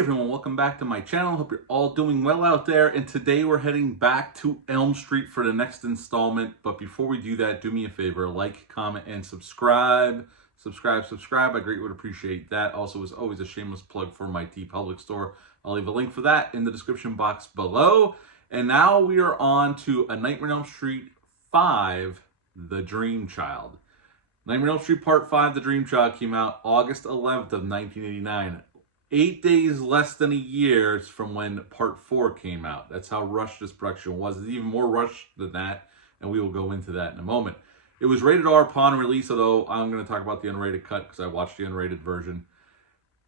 everyone, welcome back to my channel. Hope you're all doing well out there. And today we're heading back to Elm Street for the next installment. But before we do that, do me a favor, like, comment, and subscribe. Subscribe. I greatly would appreciate that. Also, as always, a shameless plug for my TeePublic store. I'll leave a link for that in the description box below. And now we are on to A Nightmare on Elm Street 5, The Dream Child. Nightmare on Elm Street Part 5, The Dream Child came out August 11th of 1989. 8 days less than a year from when Part 4 came out. That's how rushed this production was. It's even more rushed than that, and we will go into that in a moment. It was rated R upon release, although I'm going to talk about the unrated cut because I watched the unrated version.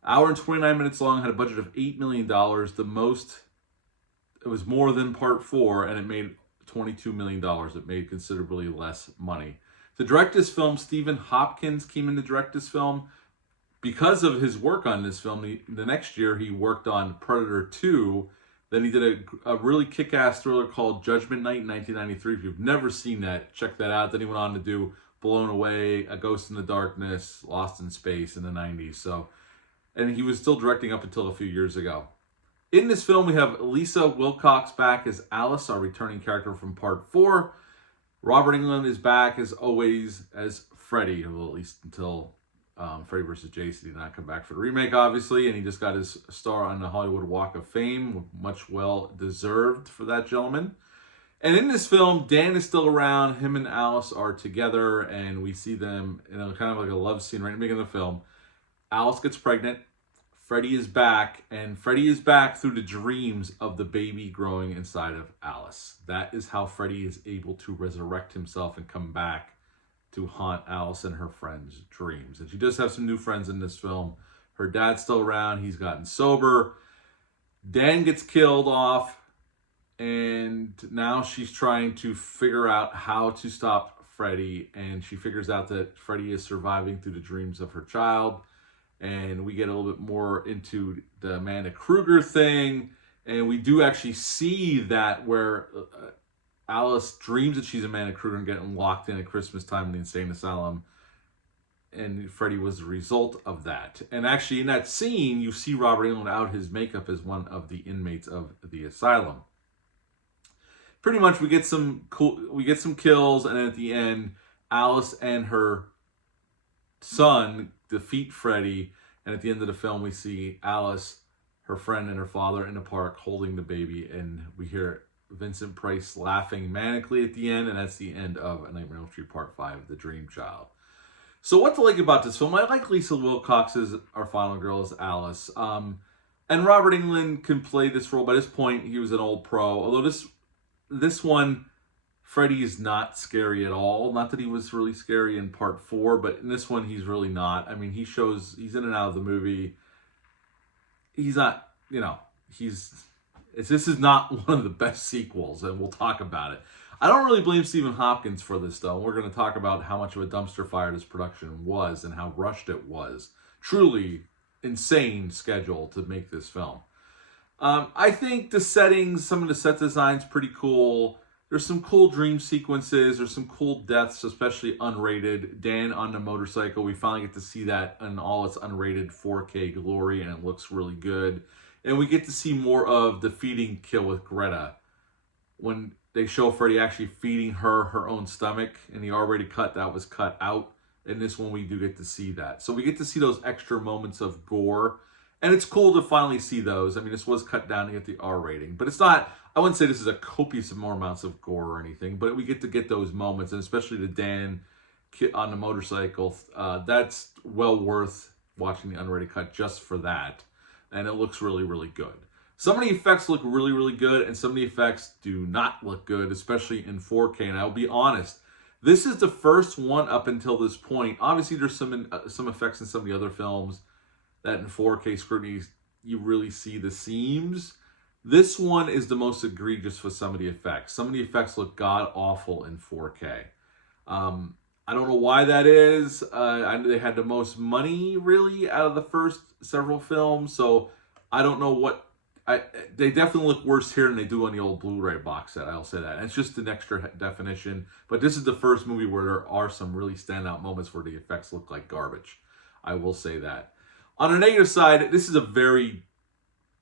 Hour and 29 minutes long, had a budget of $8 million. It was more than Part 4, and it made $22 million. It made considerably less money. To direct this film, Stephen Hopkins came in to direct this film. Because of his work on this film, the next year he worked on Predator 2. Then he did a really kick-ass thriller called Judgment Night in 1993. If you've never seen that, check that out. Then he went on to do Blown Away, A Ghost in the Darkness, Lost in Space in the 90s. And he was still directing up until a few years ago. In this film, we have Lisa Wilcox back as Alice, our returning character from Part 4. Robert Englund is back, as always, as Freddy, well, at least until Freddy vs. Jason did not come back for the remake, obviously, and he just got his star on the Hollywood Walk of Fame, much well deserved for that gentleman. And in this film, Dan is still around. Him and Alice are together, and we see them in a kind of like a love scene right in the beginning of the film. Alice gets pregnant. Freddy is back, and Freddy is back through the dreams of the baby growing inside of Alice. That is how Freddy is able to resurrect himself and come back to haunt Alice and her friends' dreams. And she does have some new friends in this film. Her dad's still around. He's gotten sober. Dan gets killed off, and now she's trying to figure out how to stop Freddy, and she figures out that Freddy is surviving through the dreams of her child. And we get a little bit more into the Amanda Kruger thing, and we do actually see that where Alice dreams that she's Amanda Kruger and getting locked in at Christmas time in the insane asylum. And Freddy was the result of that. And actually in that scene, you see Robert Englund out his makeup as one of the inmates of the asylum. Pretty much we get some kills, and then at the end, Alice and her son defeat Freddy. And at the end of the film, we see Alice, her friend, and her father in the park holding the baby, and we hear Vincent Price laughing manically at the end, and that's the end of A Nightmare on Elm Street Part 5, The Dream Child. So what to like about this film? I like Lisa Wilcox as our final girl, as Alice. And Robert Englund can play this role. By this point, he was an old pro. Although this one, Freddy is not scary at all. Not that he was really scary in Part 4, but in this one, he's really not. I mean, he's in and out of the movie. He's not, this is not one of the best sequels, and we'll talk about it. I don't really blame Stephen Hopkins for this, though. We're going to talk about how much of a dumpster fire this production was and how rushed it was. Truly insane schedule to make this film. I think the settings, some of the set designs, pretty cool. There's some cool dream sequences. There's some cool deaths, especially unrated. Dan on the motorcycle, we finally get to see that in all its unrated 4K glory, and it looks really good. And we get to see more of the feeding kill with Greta. When they show Freddy actually feeding her own stomach, in the R-rated cut, that was cut out. In this one, we do get to see that. So we get to see those extra moments of gore. And it's cool to finally see those. I mean, this was cut down to get the R rating. But it's not, I wouldn't say this is a copious more amounts of gore or anything. But we get to get those moments, and especially the Dan on the motorcycle. That's well worth watching the unrated cut just for that. And it looks really, really good. Some of the effects look really, really good, and some of the effects do not look good, especially in 4K. And I'll be honest, this is the first one up until this point. Obviously, there's some effects in some of the other films that in 4K scrutiny, you really see the seams. This one is the most egregious with some of the effects. Some of the effects look god-awful in 4K. I don't know why that is. They had the most money, really, out of the first several films, so I don't know what... They definitely look worse here than they do on the old Blu-ray box set, I'll say that. And it's just an extra definition, but this is the first movie where there are some really standout moments where the effects look like garbage. I will say that. On the negative side, this is a very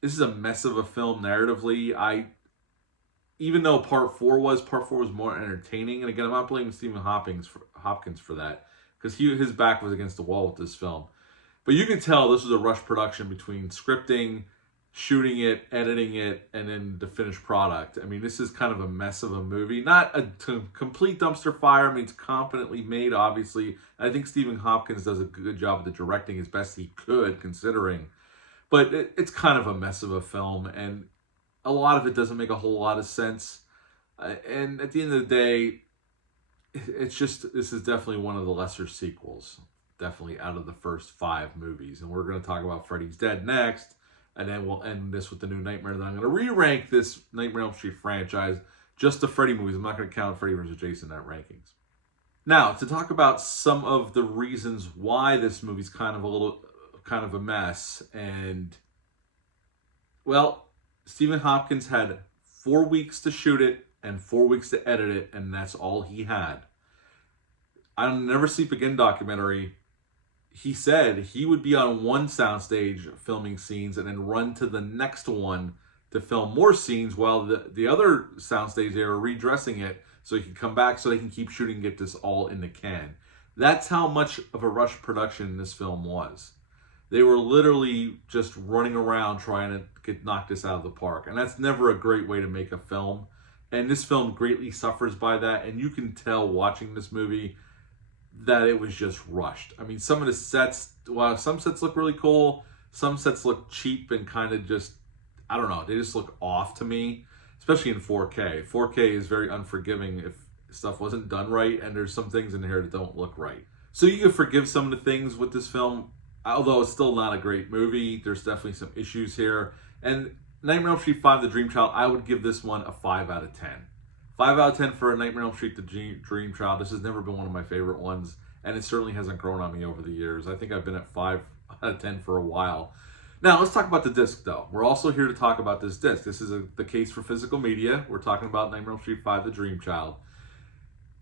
this is a mess of a film narratively. Even though part four was more entertaining, and again, I'm not blaming Stephen Hopkins for that, because his back was against the wall with this film. But you can tell this was a rush production between scripting, shooting it, editing it, and then the finished product. I mean, this is kind of a mess of a movie. Not a complete dumpster fire. I mean, it's competently made, obviously. I think Stephen Hopkins does a good job of the directing as best he could, considering. But it's kind of a mess of a film, and a lot of it doesn't make a whole lot of sense. And at the end of the day, this is definitely one of the lesser sequels. Definitely out of the first 5 movies. And we're going to talk about Freddy's Dead next. And then we'll end this with the new Nightmare. Then I'm going to re-rank this Nightmare on Elm Street franchise, just the Freddy movies. I'm not going to count Freddy vs. Jason in that rankings. Now, to talk about some of the reasons why this movie's kind of a mess. And, well, Stephen Hopkins had 4 weeks to shoot it and 4 weeks to edit it, and that's all he had. I'll Never Sleep Again documentary, he said he would be on one soundstage filming scenes and then run to the next one to film more scenes while the other soundstage they were redressing it so he could come back so they can keep shooting and get this all in the can. That's how much of a rush production this film was. They were literally just running around trying to knock this out of the park. And that's never a great way to make a film. And this film greatly suffers by that. And you can tell watching this movie that it was just rushed. I mean, some of the sets, while some sets look really cool, some sets look cheap and kind of just, I don't know, they just look off to me, especially in 4K. 4K is very unforgiving if stuff wasn't done right, and there's some things in here that don't look right. So you can forgive some of the things with this film, although it's still not a great movie. There's definitely some issues here. And Nightmare on Elm Street 5, The Dream Child, I would give this one a 5 out of 10. 5 out of 10 for a Nightmare on Elm Street, The Dream Child. This has never been one of my favorite ones, and it certainly hasn't grown on me over the years. I think I've been at 5 out of 10 for a while. Now, let's talk about the disc, though. We're also here to talk about this disc. This is the case for physical media. We're talking about Nightmare on Elm Street 5, The Dream Child.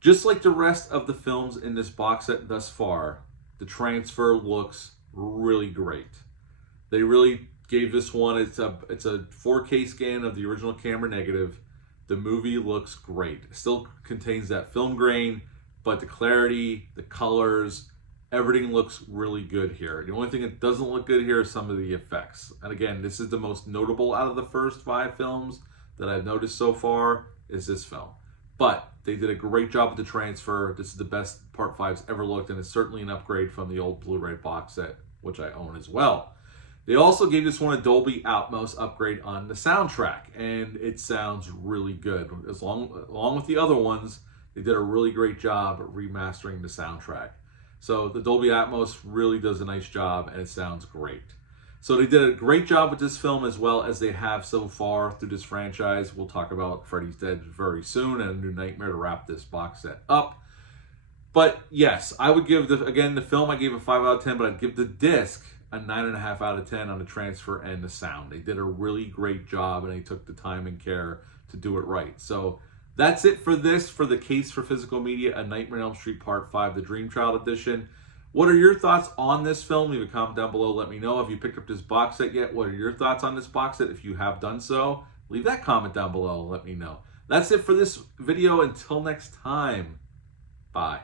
Just like the rest of the films in this box set thus far, the transfer looks really great. They really gave this one, it's a 4K scan of the original camera negative. The movie looks great. It still contains that film grain, but the clarity, the colors, everything looks really good here. The only thing that doesn't look good here is some of the effects. And again, this is the most notable out of the first 5 films that I've noticed so far is this film. But they did a great job with the transfer. This is the best Part 5's ever looked, and it's certainly an upgrade from the old Blu-ray box set, which I own as well. They also gave this one a Dolby Atmos upgrade on the soundtrack, and it sounds really good. Along with the other ones, they did a really great job remastering the soundtrack. So the Dolby Atmos really does a nice job, and it sounds great. So they did a great job with this film as well as they have so far through this franchise. We'll talk about Freddy's Dead very soon and a new Nightmare to wrap this box set up. But yes, I would give, the film I gave a 5 out of 10, but I'd give the disc a 9.5 out of 10 on the transfer and the sound. They did a really great job, and they took the time and care to do it right. So that's it for this, for the case for physical media, A Nightmare on Elm Street Part 5, The Dream Child Edition. What are your thoughts on this film? Leave a comment down below. Let me know. Have you picked up this box set yet? What are your thoughts on this box set? If you have done so, leave that comment down below and let me know. That's it for this video. Until next time, bye.